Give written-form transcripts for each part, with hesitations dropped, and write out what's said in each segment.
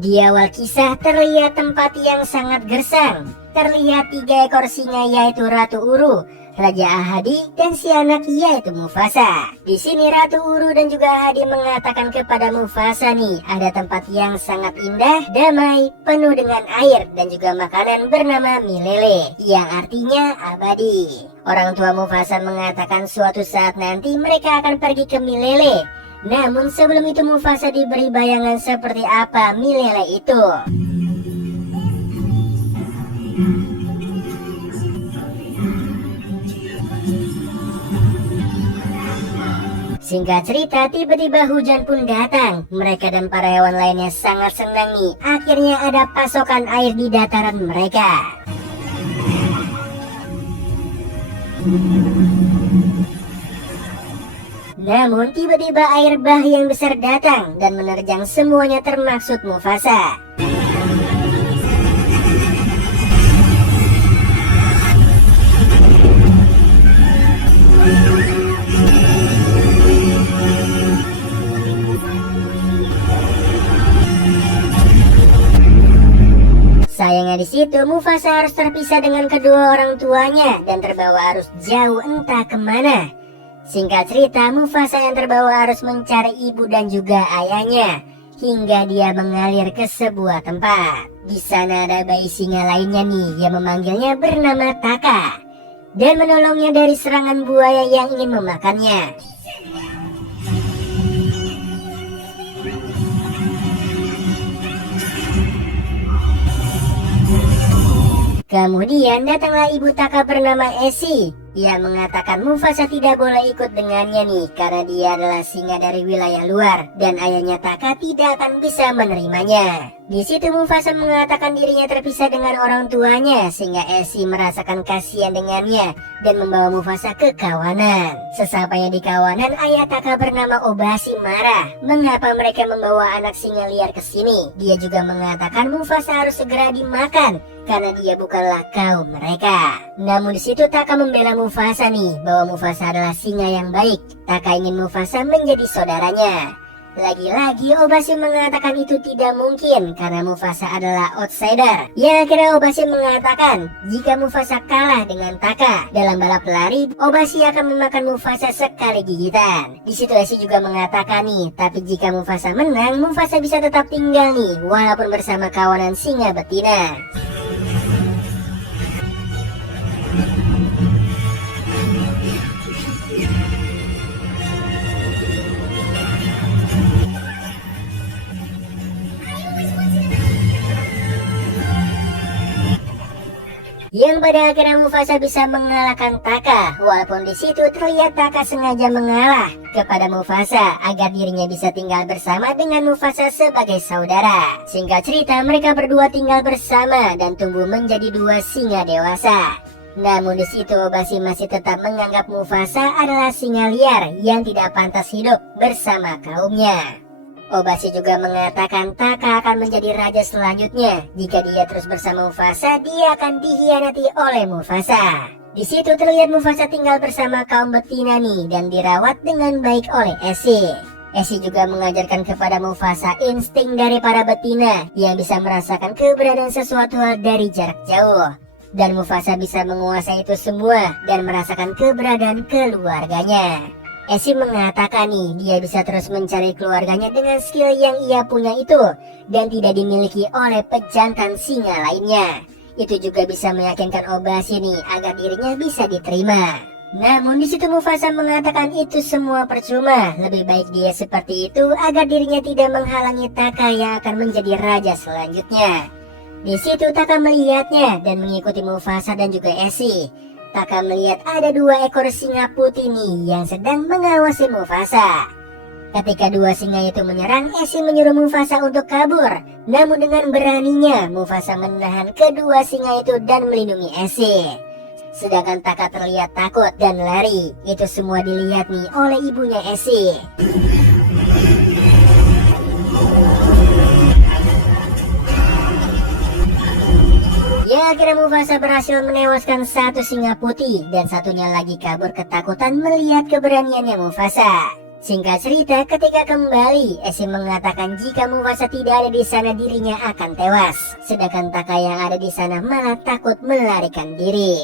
Di awal kisah terlihat tempat yang sangat gersang. Terlihat 3 ekor singa, yaitu Ratu Uru, Raja Ahadi, dan si anak yaitu Mufasa. Di sini Ratu Uru dan juga Ahadi mengatakan kepada Mufasa nih, ada tempat yang sangat indah, damai, penuh dengan air dan juga makanan bernama Milele, yang artinya abadi. Orang tua Mufasa mengatakan suatu saat nanti mereka akan pergi ke Milele. Namun sebelum itu Mufasa diberi bayangan seperti apa Milele itu. Singkat cerita, tiba-tiba hujan pun datang. Mereka dan para hewan lainnya sangat senang nih. Akhirnya ada pasokan air di dataran mereka. Namun tiba-tiba air bah yang besar datang dan menerjang semuanya termaksud Mufasa. Sayangnya di situ Mufasa harus terpisah dengan kedua orang tuanya dan terbawa arus jauh entah kemana. Singkat cerita, Mufasa yang terbawa arus mencari ibu dan juga ayahnya hingga dia mengalir ke sebuah tempat. Di sana ada bayi singa lainnya nih yang memanggilnya bernama Taka dan menolongnya dari serangan buaya yang ingin memakannya. Kemudian datanglah ibu Taka bernama Esi yang mengatakan Mufasa tidak boleh ikut dengannya nih karena dia adalah singa dari wilayah luar dan ayahnya Taka tidak akan bisa menerimanya. Di situ Mufasa mengatakan dirinya terpisah dengan orang tuanya sehingga Esi merasakan kasihan dengannya dan membawa Mufasa ke kawanan. Sesampainya di kawanan, ayah Taka bernama Obasi marah mengapa mereka membawa anak singa liar ke sini. Dia juga mengatakan Mufasa harus segera dimakan karena dia bukanlah kaum mereka. Namun di situ Taka membela Mufasa nih bahwa Mufasa adalah singa yang baik. Taka ingin Mufasa menjadi saudaranya. Lagi-lagi Obasi mengatakan itu tidak mungkin karena Mufasa adalah outsider. Ya, akhirnya Obasi mengatakan jika Mufasa kalah dengan Taka dalam balap lari, Obasi akan memakan Mufasa sekali gigitan. Di situ Esi juga mengatakan nih, tapi jika Mufasa menang, Mufasa bisa tetap tinggal nih walaupun bersama kawanan singa betina. Yang pada akhirnya Mufasa bisa mengalahkan Taka, walaupun di situ terlihat Taka sengaja mengalah kepada Mufasa agar dirinya bisa tinggal bersama dengan Mufasa sebagai saudara. Singkat cerita, mereka berdua tinggal bersama dan tumbuh menjadi 2 singa dewasa. Namun di situ Obasi masih tetap menganggap Mufasa adalah singa liar yang tidak pantas hidup bersama kaumnya. Obasi juga mengatakan Taka akan menjadi raja selanjutnya. Jika dia terus bersama Mufasa, dia akan dikhianati oleh Mufasa. Di situ terlihat Mufasa tinggal bersama kaum betina nih dan dirawat dengan baik oleh Esi. Esi juga mengajarkan kepada Mufasa insting dari para betina yang bisa merasakan keberadaan sesuatu hal dari jarak jauh. Dan Mufasa bisa menguasai itu semua dan merasakan keberadaan keluarganya. Esi mengatakan nih dia bisa terus mencari keluarganya dengan skill yang ia punya itu dan tidak dimiliki oleh pejantan singa lainnya. Itu juga bisa meyakinkan Obasi nih agar dirinya bisa diterima. Namun di situ Mufasa mengatakan itu semua percuma. Lebih baik dia seperti itu agar dirinya tidak menghalangi Taka yang akan menjadi raja selanjutnya. Di situ Taka melihatnya dan mengikuti Mufasa dan juga Esi. Taka melihat ada 2 ekor singa putih nih yang sedang mengawasi Mufasa. Ketika 2 singa itu menyerang, Esi menyuruh Mufasa untuk kabur. Namun dengan beraninya Mufasa menahan kedua singa itu dan melindungi Esi. Sedangkan Taka terlihat takut dan lari. Itu semua dilihat nih oleh ibunya Esi. Ya, akhirnya Mufasa berhasil menewaskan 1 singa putih dan satunya lagi kabur ketakutan melihat keberaniannya Mufasa. Singkat cerita, ketika kembali, Esi mengatakan jika Mufasa tidak ada di sana dirinya akan tewas, sedangkan Taka yang ada di sana malah takut melarikan diri.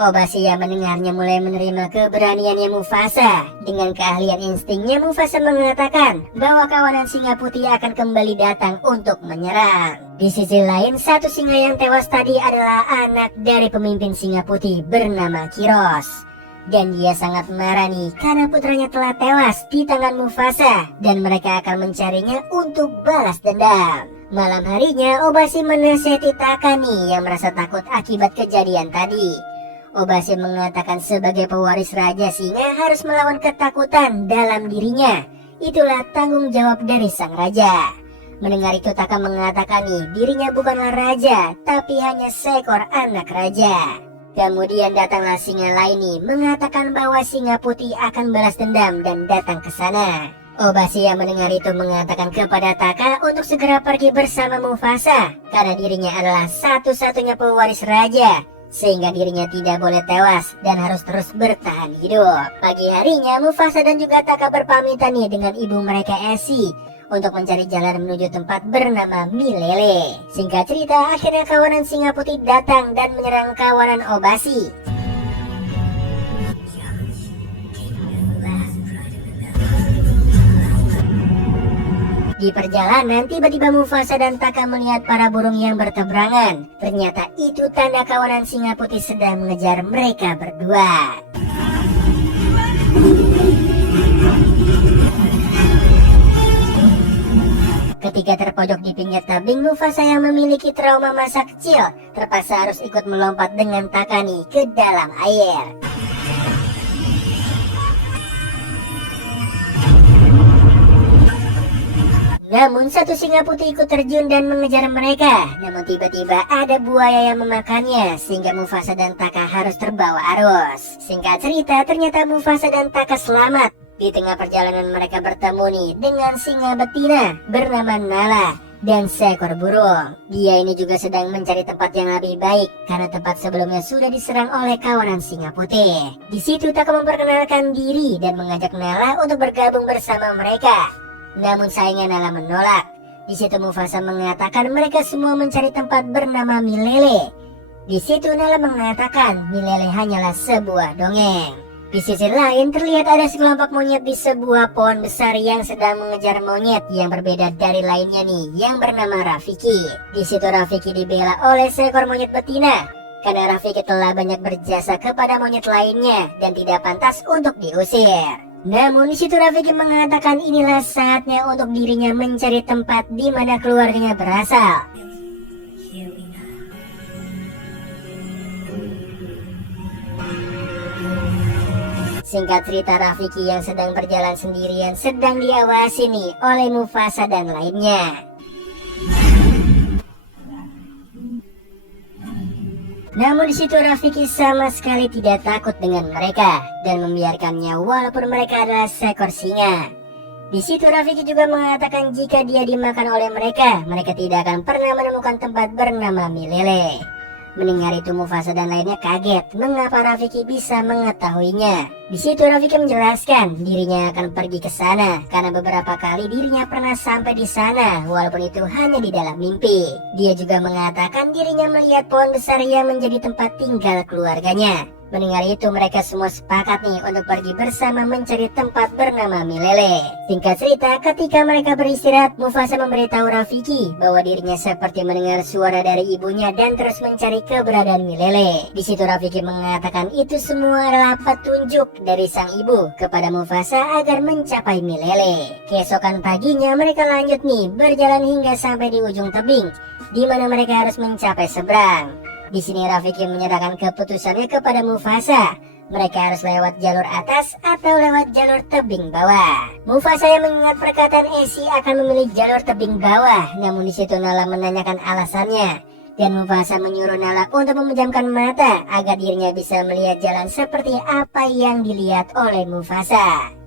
Obasi yang mendengarnya mulai menerima keberaniannya Mufasa. Dengan keahlian instingnya, Mufasa mengatakan bahwa kawanan singa putih akan kembali datang untuk menyerang. Di sisi lain, satu singa yang tewas tadi adalah anak dari pemimpin singa putih bernama Kiros. Dan dia sangat marah nih karena putranya telah tewas di tangan Mufasa dan mereka akan mencarinya untuk balas dendam. Malam harinya, Obasi menasihati Taka nih yang merasa takut akibat kejadian tadi. Obasi mengatakan sebagai pewaris raja singa harus melawan ketakutan dalam dirinya. Itulah tanggung jawab dari sang raja. Mendengar itu, Taka mengatakan nih dirinya bukanlah raja tapi hanya seekor anak raja. Kemudian datanglah singa lain nih mengatakan bahwa singa putih akan balas dendam dan datang ke sana. Obasi yang mendengar itu mengatakan kepada Taka untuk segera pergi bersama Mufasa karena dirinya adalah satu-satunya pewaris raja, sehingga dirinya tidak boleh tewas dan harus terus bertahan hidup. Pagi harinya, Mufasa dan juga Taka berpamitan nih dengan ibu mereka Esi untuk mencari jalan menuju tempat bernama Milele. Singkat cerita, akhirnya kawanan singa putih datang dan menyerang kawanan Obasi. Di perjalanan, tiba-tiba Mufasa dan Taka melihat para burung yang berteberangan. Ternyata itu tanda kawanan singa putih sedang mengejar mereka berdua. Ketika terpojok di pinggir tebing, Mufasa yang memiliki trauma masa kecil terpaksa harus ikut melompat dengan Taka nih ke dalam air. Namun satu singa putih ikut terjun dan mengejar mereka. Namun tiba-tiba ada buaya yang memakannya sehingga Mufasa dan Taka harus terbawa arus. Singkat cerita, ternyata Mufasa dan Taka selamat. Di tengah perjalanan mereka bertemu nih dengan singa betina bernama Nala dan seekor burung. Dia ini juga sedang mencari tempat yang lebih baik karena tempat sebelumnya sudah diserang oleh kawanan singa putih. Di situ Taka memperkenalkan diri dan mengajak Nala untuk bergabung bersama mereka. Namun sayangnya Nala menolak. Di situ Mufasa mengatakan mereka semua mencari tempat bernama Milele. Di situ Nala mengatakan Milele hanyalah sebuah dongeng. Di sisi lain terlihat ada sekelompok monyet di sebuah pohon besar yang sedang mengejar monyet yang berbeda dari lainnya nih yang bernama Rafiki. Di situ Rafiki dibela oleh seekor monyet betina karena Rafiki telah banyak berjasa kepada monyet lainnya dan tidak pantas untuk diusir. Namun di situ Rafiki mengatakan inilah saatnya untuk dirinya mencari tempat di mana keluarganya berasal. Singkat cerita, Rafiki yang sedang berjalan sendirian sedang diawasi nih oleh Mufasa dan lainnya. Namun di situ Rafiki sama sekali tidak takut dengan mereka dan membiarkannya walaupun mereka adalah seekor singa. Di situ Rafiki juga mengatakan jika dia dimakan oleh mereka, mereka tidak akan pernah menemukan tempat bernama Milele. Mendengar itu Mufasa dan lainnya kaget mengapa Rafiki bisa mengetahuinya. Di situ Rafiki menjelaskan dirinya akan pergi ke sana karena beberapa kali dirinya pernah sampai di sana walaupun itu hanya di dalam mimpi. Dia juga mengatakan dirinya melihat pohon besar yang menjadi tempat tinggal keluarganya. Mendengar itu mereka semua sepakat nih untuk pergi bersama mencari tempat bernama Milele. Singkat cerita, ketika mereka beristirahat, Mufasa memberitahu Rafiki bahwa dirinya seperti mendengar suara dari ibunya dan terus mencari keberadaan Milele. Di situ Rafiki mengatakan itu semua adalah petunjuk dari sang ibu kepada Mufasa agar mencapai Milele. Keesokan paginya mereka lanjut nih berjalan hingga sampai di ujung tebing di mana mereka harus mencapai seberang. Di sini Rafiki menyerahkan keputusannya kepada Mufasa. Mereka harus lewat jalur atas atau lewat jalur tebing bawah. Mufasa yang mengingat perkataan Esi akan memilih jalur tebing bawah. Namun di situ Nala menanyakan alasannya. Dan Mufasa menyuruh Nala untuk memejamkan mata agar dirinya bisa melihat jalan seperti apa yang dilihat oleh Mufasa.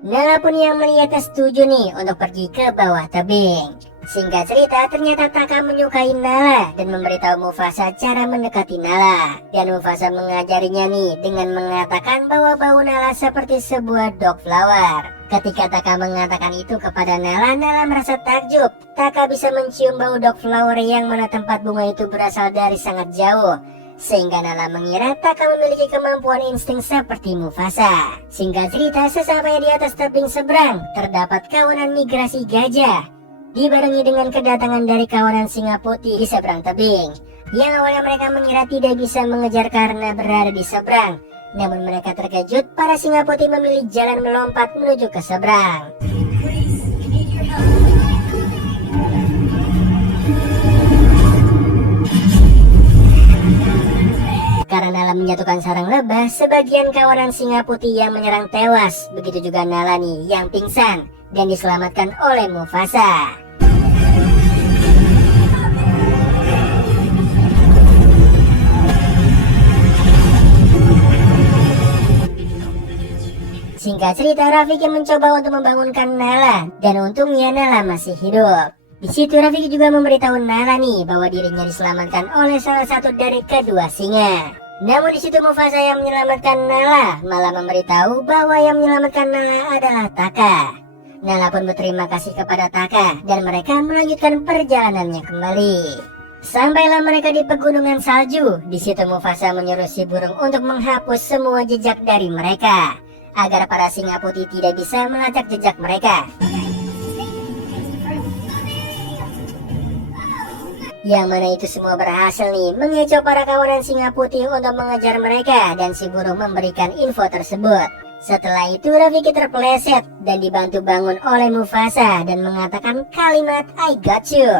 Nala pun yang melihatnya setuju nih untuk pergi ke bawah tebing. Singkat cerita, ternyata Taka menyukai Nala dan memberitahu Mufasa cara mendekati Nala. Dan Mufasa mengajarinya nih dengan mengatakan bahwa bau Nala seperti sebuah dog flower. Ketika Taka mengatakan itu kepada Nala, Nala merasa takjub. Taka bisa mencium bau dog flower yang mana tempat bunga itu berasal dari sangat jauh. Sehingga Nala mengira Taka memiliki kemampuan insting seperti Mufasa. Singkat cerita, sesampainya di atas tebing seberang, terdapat kawanan migrasi gajah. Dibarengi dengan kedatangan dari kawanan singa putih di seberang tebing. Yang awalnya mereka mengira tidak bisa mengejar karena berada di seberang. Namun mereka terkejut, para singa putih memilih jalan melompat menuju ke seberang. Karena Nala menjatuhkan sarang lebah, sebagian kawanan singa putih yang menyerang tewas. Begitu juga Nala nih yang pingsan dan diselamatkan oleh Mufasa. Singkat cerita, Rafiki mencoba untuk membangunkan Nala dan untungnya Nala masih hidup. Di situ Rafiki juga memberitahu Nala nih bahwa dirinya diselamatkan oleh salah satu dari kedua singa. Namun di situ Mufasa yang menyelamatkan Nala malah memberitahu bahwa yang menyelamatkan Nala adalah Taka. Nala pun berterima kasih kepada Taka dan mereka melanjutkan perjalanannya kembali. Sampailah mereka di pegunungan salju. Di situ Mufasa menyuruh si burung untuk menghapus semua jejak dari mereka agar para singa putih tidak bisa melacak jejak mereka. Yang mana itu semua berhasil nih mengecoh para kawanan singa putih untuk mengejar mereka dan si burung memberikan info tersebut. Setelah itu Rafiki terpeleset dan dibantu bangun oleh Mufasa dan mengatakan kalimat I got you.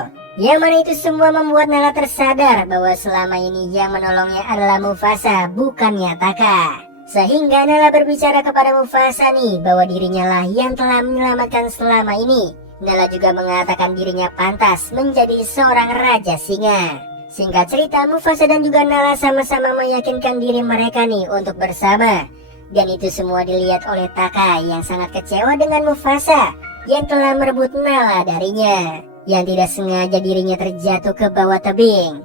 Yang mana itu semua membuat Nala tersadar bahwa selama ini yang menolongnya adalah Mufasa, bukannya Taka. Sehingga Nala berbicara kepada Mufasa nih bahwa dirinya lah yang telah menyelamatkan selama ini. Nala juga mengatakan dirinya pantas menjadi seorang raja singa. Singkat cerita, Mufasa dan juga Nala sama-sama meyakinkan diri mereka nih untuk bersama. Dan itu semua dilihat oleh Taka yang sangat kecewa dengan Mufasa yang telah merebut Nala darinya, yang tidak sengaja dirinya terjatuh ke bawah tebing.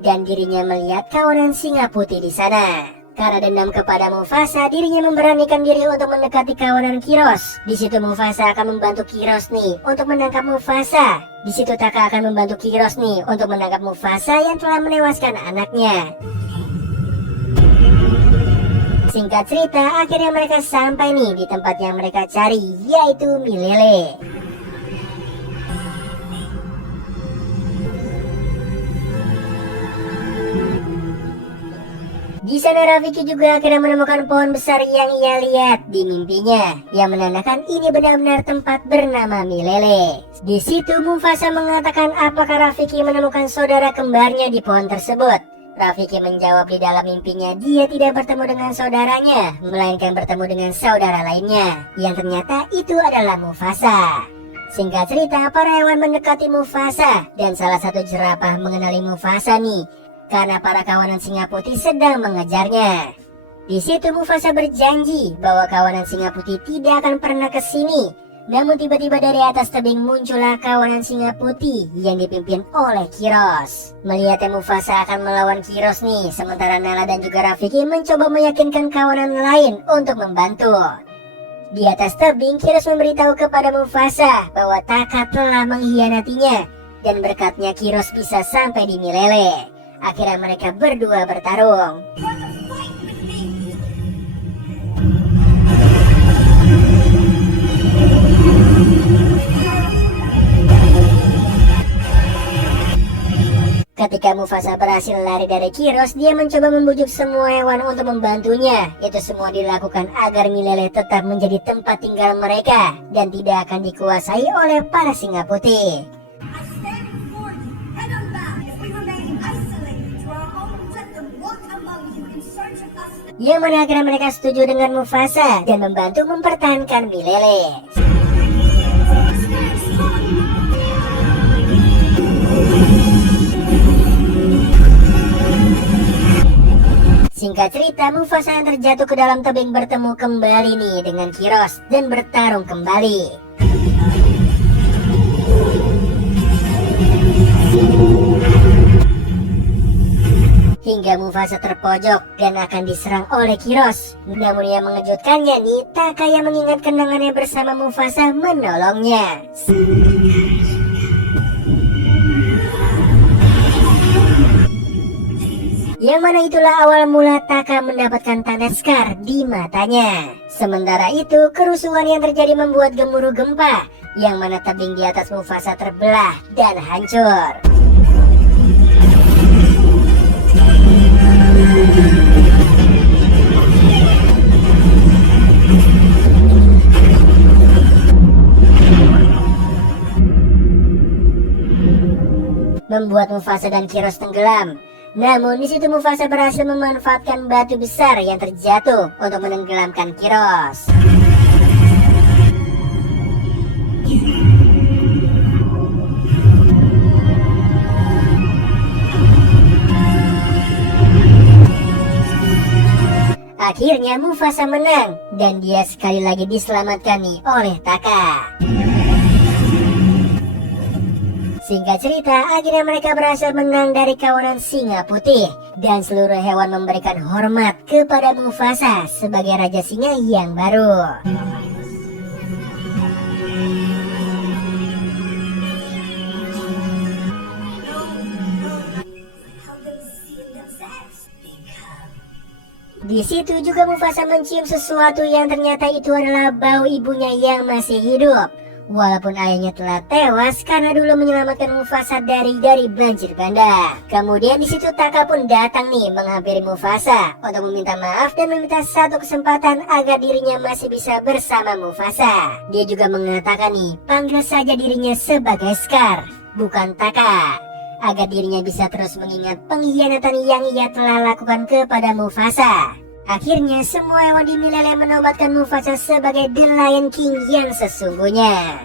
Dan dirinya melihat kawanan singa putih di sana. Karena dendam kepada Mufasa, dirinya memberanikan diri untuk mendekati kawanan Kiros. Di situ Mufasa akan membantu Kiros nih untuk menangkap Mufasa. Di situ Taka akan membantu Kiros nih untuk menangkap Mufasa yang telah menewaskan anaknya. Singkat cerita, akhirnya mereka sampai nih di tempat yang mereka cari, yaitu Milele. Di sana Rafiki juga akhirnya menemukan pohon besar yang ia lihat di mimpinya, yang menandakan ini benar-benar tempat bernama Milele. Di situ Mufasa mengatakan apakah Rafiki menemukan saudara kembarnya di pohon tersebut. Rafiki menjawab di dalam mimpinya dia tidak bertemu dengan saudaranya, melainkan bertemu dengan saudara lainnya, yang ternyata itu adalah Mufasa. Singkat cerita, para hewan mendekati Mufasa dan salah satu jerapah mengenali Mufasa nih, karena para kawanan singa putih sedang mengejarnya. Di situ Mufasa berjanji bahwa kawanan singa putih tidak akan pernah ke sini. Namun tiba-tiba dari atas tebing muncullah kawanan singa putih yang dipimpin oleh Kiros. Melihatnya Mufasa akan melawan Kiros nih, sementara Nala dan juga Rafiki mencoba meyakinkan kawanan lain untuk membantu. Di atas tebing, Kiros memberitahu kepada Mufasa bahwa Taka telah mengkhianatinya dan berkatnya Kiros bisa sampai di Milele. Akhirnya mereka berdua bertarung. Ketika Mufasa berhasil lari dari Kiros, dia mencoba membujuk semua hewan untuk membantunya. Itu semua dilakukan agar Milele tetap menjadi tempat tinggal mereka dan tidak akan dikuasai oleh para singa putih. Yang mana akhirnya mereka setuju dengan Mufasa dan membantu mempertahankan Milele. Singkat cerita, Mufasa yang terjatuh ke dalam tebing bertemu kembali nih dengan Kiros dan bertarung kembali. Hingga Mufasa terpojok dan akan diserang oleh Kiros. Namun yang mengejutkannya nih, Taka yang mengingat kenangannya bersama Mufasa menolongnya. Yang mana itulah awal mula Taka mendapatkan tanda Scar di matanya. Sementara itu, kerusuhan yang terjadi membuat gemuruh gempa, yang mana tebing di atas Mufasa terbelah dan hancur. Membuat Mufasa dan Kiros tenggelam. Namun di situ Mufasa berhasil memanfaatkan batu besar yang terjatuh untuk menenggelamkan Kiros. Akhirnya Mufasa menang dan dia sekali lagi diselamatkan nih oleh Taka. Singkat cerita, akhirnya mereka berhasil menang dari kawanan singa putih dan seluruh hewan memberikan hormat kepada Mufasa sebagai raja singa yang baru. Di situ juga Mufasa mencium sesuatu yang ternyata itu adalah bau ibunya yang masih hidup. Walaupun ayahnya telah tewas karena dulu menyelamatkan Mufasa dari banjir bandang. Kemudian di situ Taka pun datang nih menghampiri Mufasa untuk meminta maaf dan meminta satu kesempatan agar dirinya masih bisa bersama Mufasa. Dia juga mengatakan nih, panggil saja dirinya sebagai Scar, bukan Taka, agar dirinya bisa terus mengingat pengkhianatan yang ia telah lakukan kepada Mufasa. Akhirnya semua hewan di Milele menobatkan Mufasa sebagai The Lion King yang sesungguhnya.